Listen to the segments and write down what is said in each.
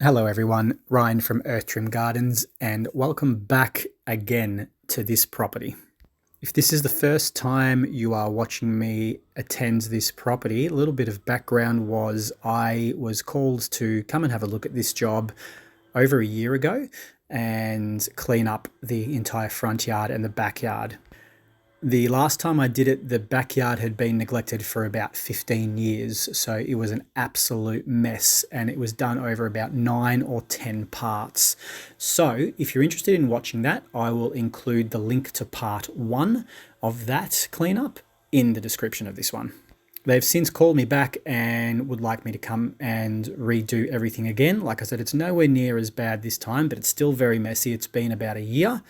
Hello, everyone. Ryan from Earth Trim Gardens, and welcome back again to this property. If this is the first time you are watching me attend this property, a little bit of background was I was called to come and have a look at this job over a year ago and clean up the entire front yard and the backyard. The last time I did it, the backyard had been neglected for about 15 years, so it was an absolute mess, and it was done over about 9 or 10 parts. So, if you're interested in watching that, I will include the link to part 1 of that cleanup in the description of this one. They've since called me back and would like me to come and redo everything again. Like I said, it's nowhere near as bad this time, but it's still very messy. It's been about a year.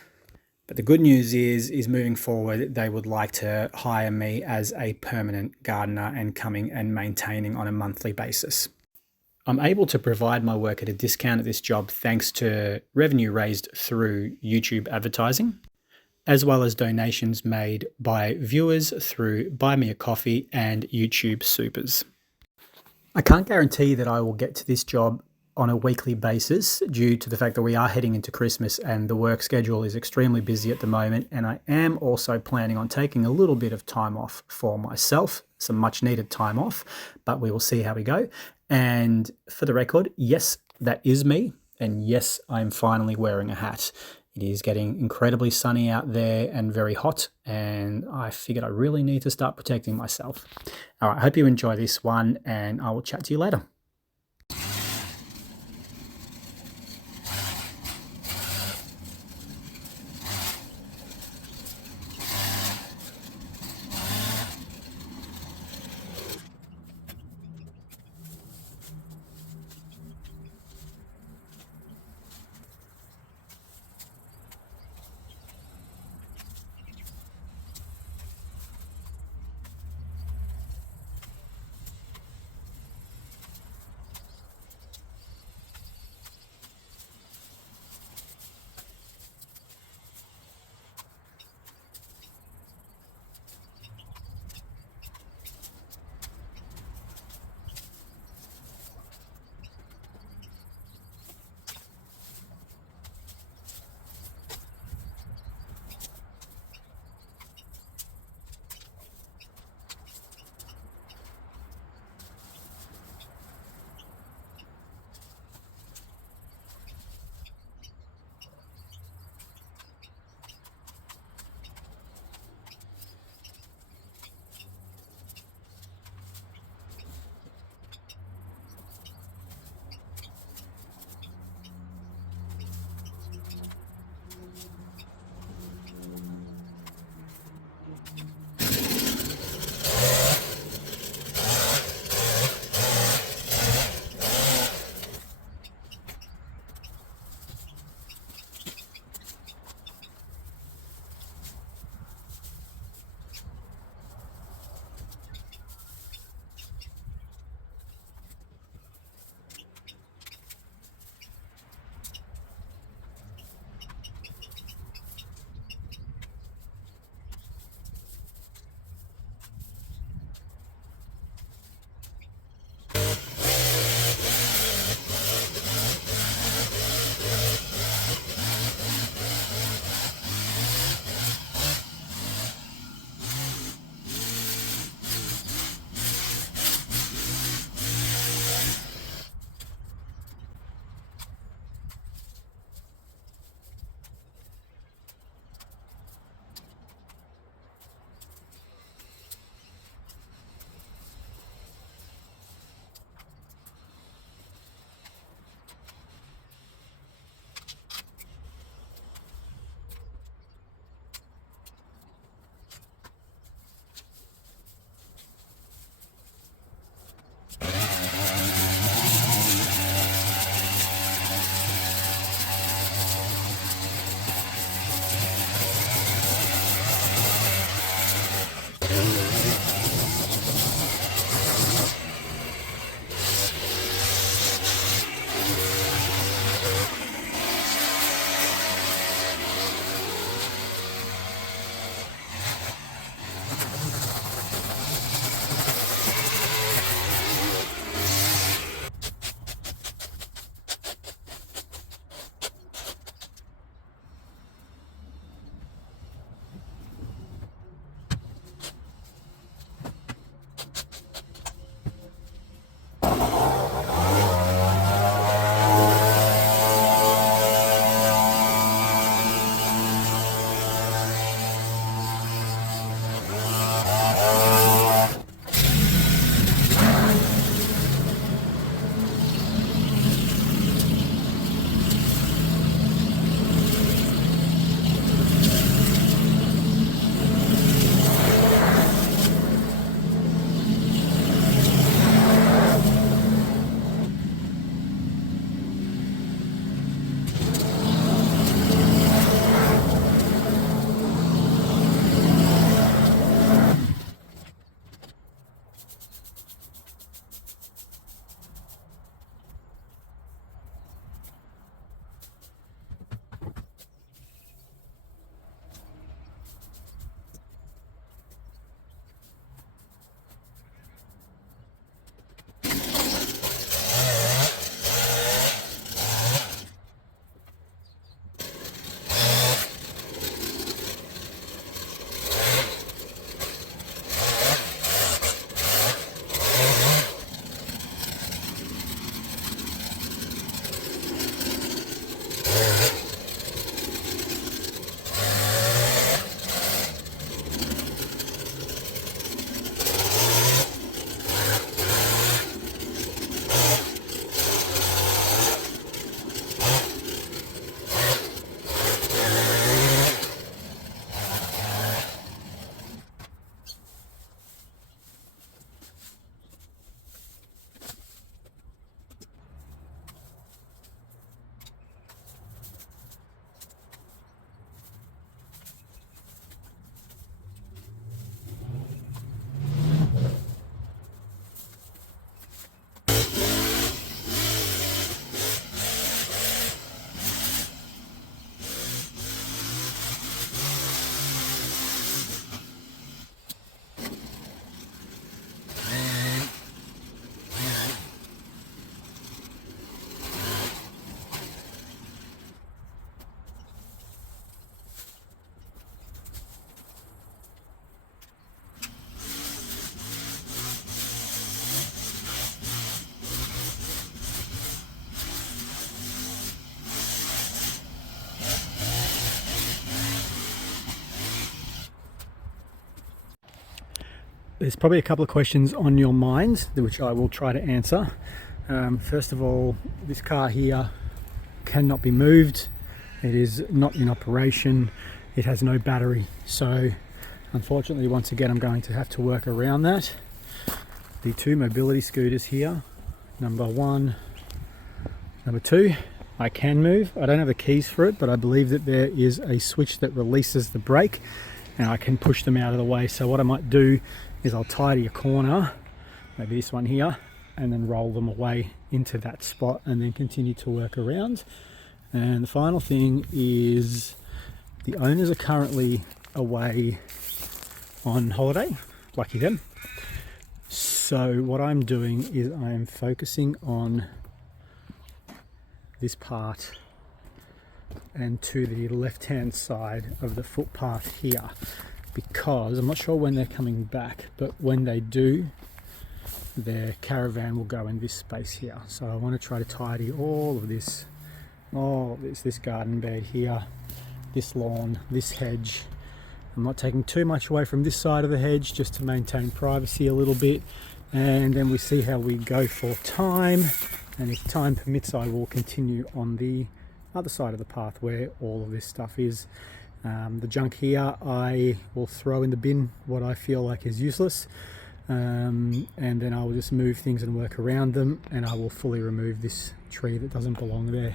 But the good news is moving forward, they would like to hire me as a permanent gardener and coming and maintaining on a monthly basis. I'm able to provide my work at a discount at this job thanks to revenue raised through YouTube advertising, as well as donations made by viewers through Buy Me a Coffee and YouTube Supers. I can't guarantee that I will get to this job on a weekly basis due to the fact that we are heading into Christmas and the work schedule is extremely busy at the moment. And I am also planning on taking a little bit of time off for myself, some much needed time off, but we will see how we go. And for the record, yes, that is me. And yes, I'm finally wearing a hat. It is getting incredibly sunny out there and very hot, and I figured I really need to start protecting myself. All right, I hope you enjoy this one, and I will chat to you later. there's probably a couple of questions on your minds which I will try to answer. First of all, this car here cannot be moved. It is not in operation. It has no battery. So unfortunately, once again, I'm going to have to work around that. The two mobility scooters here, number one, number two, I can move. I don't have the keys for it, but I believe that there is a switch that releases the brake and I can push them out of the way. So what I might do is I'll tidy a corner, maybe this one here, and then roll them away into that spot and then continue to work around. And the final thing is the owners are currently away on holiday, lucky them. So what I'm doing is I am focusing on this part and to the left hand side of the footpath here, because I'm not sure when they're coming back, but when they do, their caravan will go in this space here. So I want to try to tidy all of this, this garden bed here, this lawn, this hedge. I'm not taking too much away from this side of the hedge just to maintain privacy a little bit, and then we see how we go for time, and if time permits I will continue on the other side of the path where all of this stuff is. The junk here I will throw in the bin, what I feel like is useless, and then I will just move things and work around them, and I will fully remove this tree that doesn't belong there.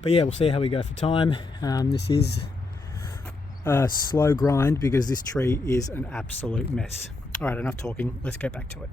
But yeah, we'll see how we go for time. This is a slow grind because this tree is an absolute mess. All right, enough talking, let's get back to it.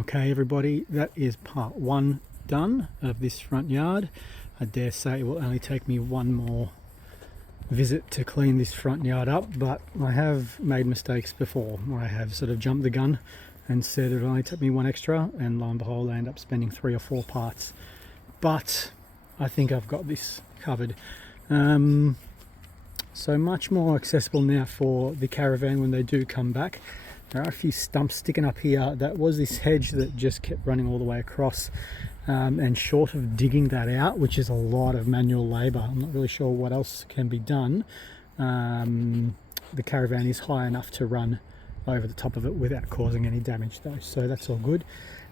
Okay everybody, that is part one done of this front yard. I dare say it will only take me one more visit to clean this front yard up, but I have made mistakes before. I have sort of jumped the gun and said it only took me one extra, and lo and behold I end up spending 3 or 4 parts. But I think I've got this covered. So much more accessible now for the caravan when they do come back. There are a few stumps sticking up here. That was this hedge that just kept running all the way across, and short of digging that out, which is a lot of manual labour, I'm not really sure what else can be done. The caravan is high enough to run over the top of it without causing any damage though, so that's all good.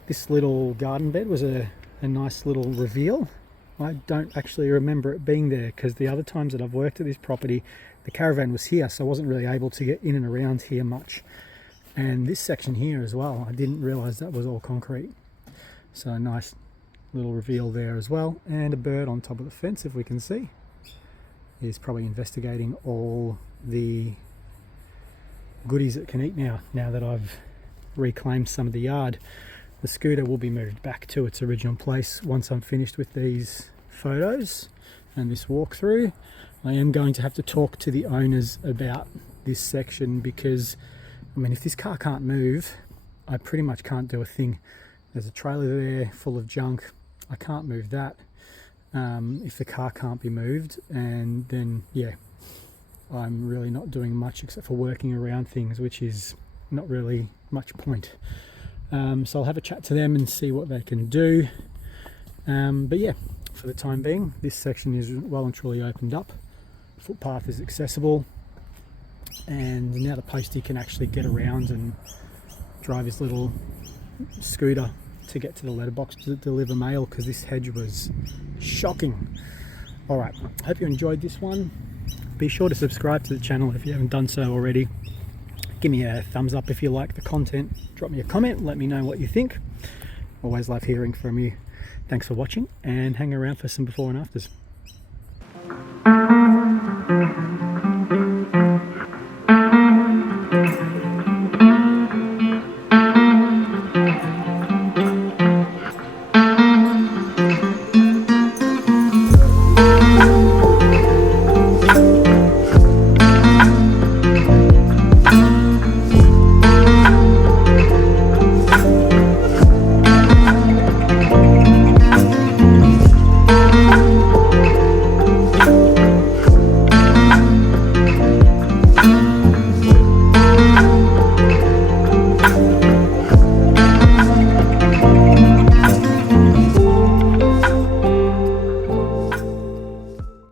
This little garden bed was a nice little reveal. I don't actually remember it being there, because the other times that I've worked at this property the caravan was here, so I wasn't really able to get in and around here much. And this section here as well, I didn't realise that was all concrete. So a nice little reveal there as well, and a bird on top of the fence, if we can see. He's probably investigating all the goodies it can eat now that I've reclaimed some of the yard. The scooter will be moved back to its original place once I'm finished with these photos and this walkthrough. I am going to have to talk to the owners about this section, because I mean, if this car can't move, I pretty much can't do a thing. There's a trailer there full of junk. I can't move that if the car can't be moved, and then yeah, I'm really not doing much except for working around things, which is not really much point. So I'll have a chat to them and see what they can do. But yeah, for the time being, this section is well and truly opened up. Footpath is accessible, and now the postie can actually get around and drive his little scooter to get to the letterbox to deliver mail, because this hedge was shocking. Alright, hope you enjoyed this one. Be sure to subscribe to the channel if you haven't done so already. Give me a thumbs up if you like the content. Drop me a comment, let me know what you think. Always love hearing from you. Thanks for watching, and hang around for some before and afters.